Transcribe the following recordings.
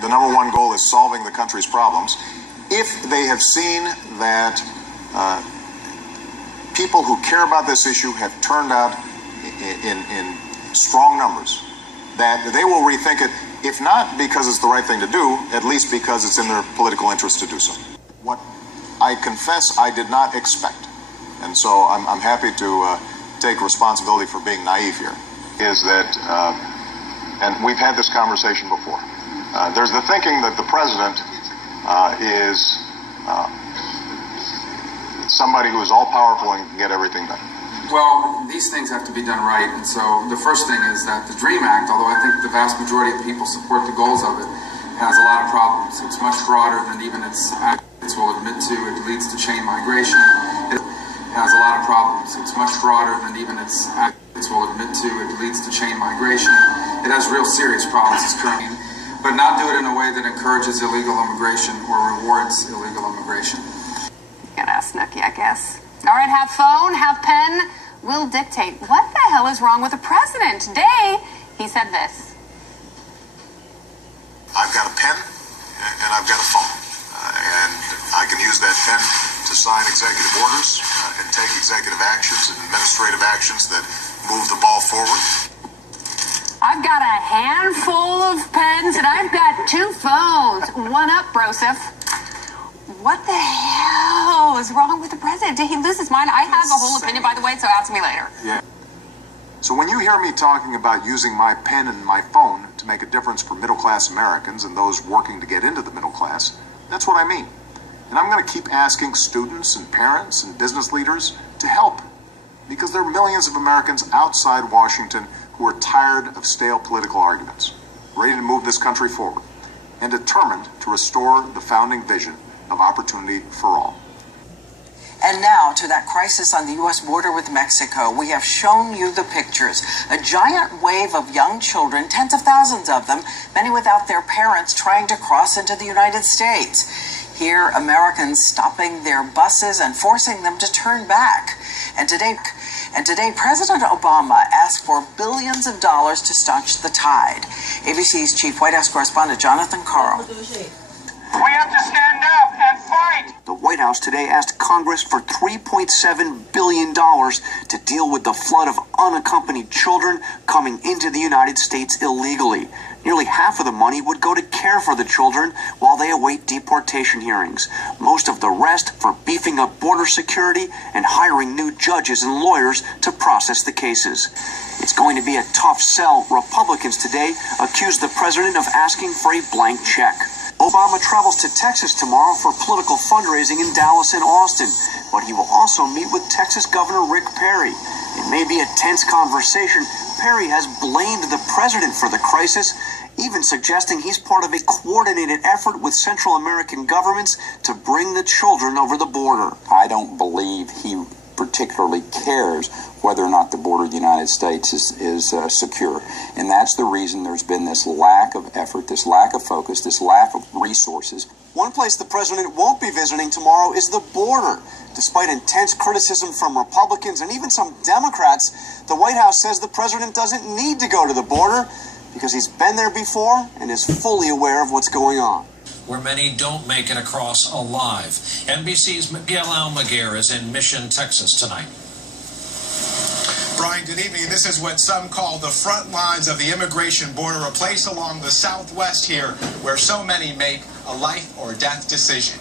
the number one goal is solving the country's problems. If they have seen that people who care about this issue have turned out in strong numbers, that they will rethink it, if not because it's the right thing to do, at least because it's in their political interest to do so. What I confess I did not expect, and so I'm happy to take responsibility for being naive here, is that, and we've had this conversation before, there's the thinking that the president is somebody who is all-powerful and can get everything done. Well, these things have to be done right, and so the first thing is that the DREAM Act, although I think the vast majority of people support the goals of it, has a lot of problems. It's much broader than even its acts will admit to. It leads to chain migration. It has a lot of problems. It's much broader than even its acts will admit to. It leads to chain migration. It has real serious problems, it's currently, but not do it in a way that encourages illegal immigration or rewards illegal immigration. Gotta ask Snooki, I guess. All right, have phone, have pen, will dictate. What the hell is wrong with the president? Today, he said this. I've got a pen and I've got a phone. And I can use that pen to sign executive orders and take executive actions and administrative actions that move the ball forward. I've got a handful of pens and I've got 2 phones. One up, Broseph. What the hell is wrong with the president? Did he lose his mind? I have a whole opinion, by the way, so ask me later. Yeah. So when you hear me talking about using my pen and my phone to make a difference for middle-class Americans and those working to get into the middle class, that's what I mean. And I'm going to keep asking students and parents and business leaders to help, because there are millions of Americans outside Washington who are tired of stale political arguments, ready to move this country forward, and determined to restore the founding vision of opportunity for all. And now to that crisis on the U.S. border with Mexico. We have shown you the pictures. A giant wave of young children, tens of thousands of them, many without their parents, trying to cross into the United States. Here, Americans stopping their buses and forcing them to turn back. And today, President Obama asked for billions of dollars to staunch the tide. ABC's chief White House correspondent Jonathan Carl. We have to stand up and fight. The White House today asked Congress for $3.7 billion to deal with the flood of unaccompanied children coming into the United States illegally. Nearly half of the money would go to care for the children while they await deportation hearings. Most of the rest for beefing up border security and hiring new judges and lawyers to process the cases. It's going to be a tough sell. Republicans today accuse the president of asking for a blank check. Obama travels to Texas tomorrow for political fundraising in Dallas and Austin, but he will also meet with Texas Governor Rick Perry. It may be a tense conversation. Perry has blamed the president for the crisis, even suggesting he's part of a coordinated effort with Central American governments to bring the children over the border. I don't believe he particularly cares whether or not the border of the United States is secure. And that's the reason there's been this lack of effort, this lack of focus, this lack of resources. One place the president won't be visiting tomorrow is the border. Despite intense criticism from Republicans and even some Democrats, the White House says the president doesn't need to go to the border because he's been there before and is fully aware of what's going on. Where many don't make it across alive. NBC's Miguel Almaguer is in Mission, Texas tonight. Brian, good evening. This is what some call the front lines of the immigration border, a place along the southwest here where so many make a life or death decision.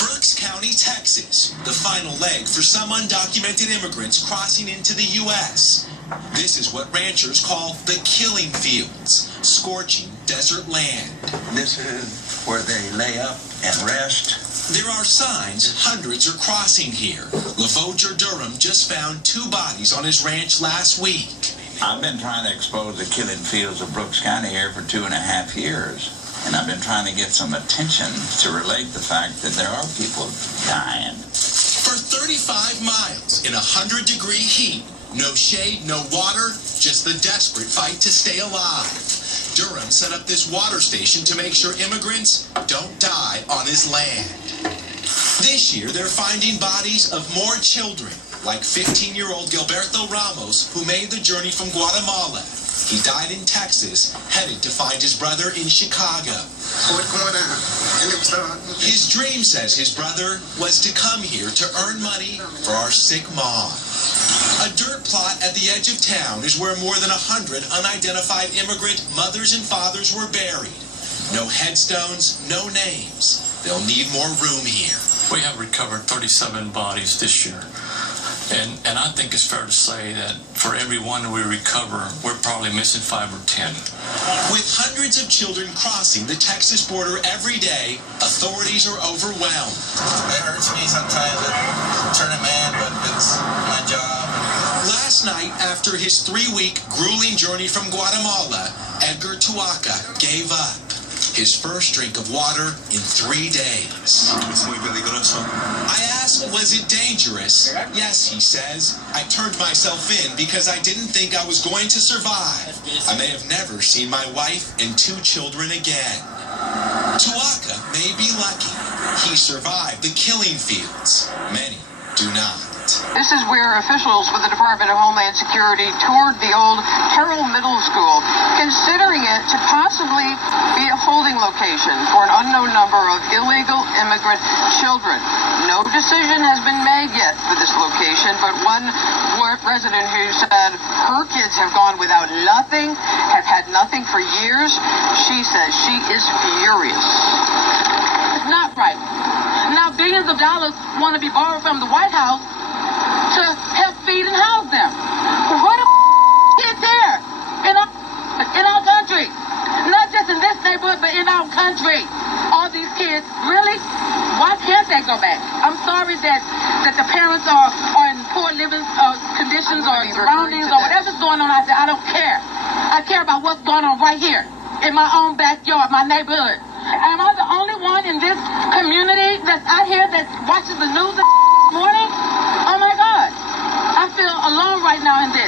Berks County, Texas, the final leg for some undocumented immigrants crossing into the U.S. This is what ranchers call the killing fields, scorching desert land. This is where they lay up and rest. There are signs hundreds are crossing here. LaVoger Durham just found 2 bodies on his ranch last week. I've been trying to expose the killing fields of Brooks County here for 2.5 years. And I've been trying to get some attention to relate the fact that there are people dying. For 35 miles in 100-degree heat, no shade, no water, just the desperate fight to stay alive. Durham set up this water station to make sure immigrants don't die on his land. This year, they're finding bodies of more children, like 15-year-old Gilberto Ramos, who made the journey from Guatemala. He died in Texas, headed to find his brother in Chicago. What's going on? His dream, says his brother, was to come here to earn money for our sick mom. A dirt plot at the edge of town is where more than 100 unidentified immigrant mothers and fathers were buried. No headstones, no names. They'll need more room here. We have recovered 37 bodies this year. And I think it's fair to say that for every one we recover, we're probably missing 5 or 10. With hundreds of children crossing the Texas border every day, authorities are overwhelmed. It hurts me sometimes to turn it man, but it's my job. Last night, after his 3-week grueling journey from Guatemala, Edgar Tuaca gave up. His first drink of water in 3 days. I asked, was it dangerous? Yes, he says. I turned myself in because I didn't think I was going to survive. I may have never seen my wife and 2 children again. Tuaca may be lucky. He survived the killing fields. Many do not. This is where officials with the Department of Homeland Security toured the old Terrell Middle School, considering it to possibly be a holding location for an unknown number of illegal immigrant children. No decision has been made yet for this location, but one resident who said her kids have gone without nothing, have had nothing for years, she says she is furious. It's not right. Now billions of dollars want to be borrowed from the White House to help feed and house them. What a kids here in our country. Not just in this neighborhood, but in our country. All these kids, really? Why can't they go back? I'm sorry that the parents are in poor living conditions or surroundings or whatever's going on out there. I don't care. I care about what's going on right here in my own backyard, my neighborhood. Am I the only one in this community that's out here that watches the news this morning? Oh my God. I feel alone right now in this.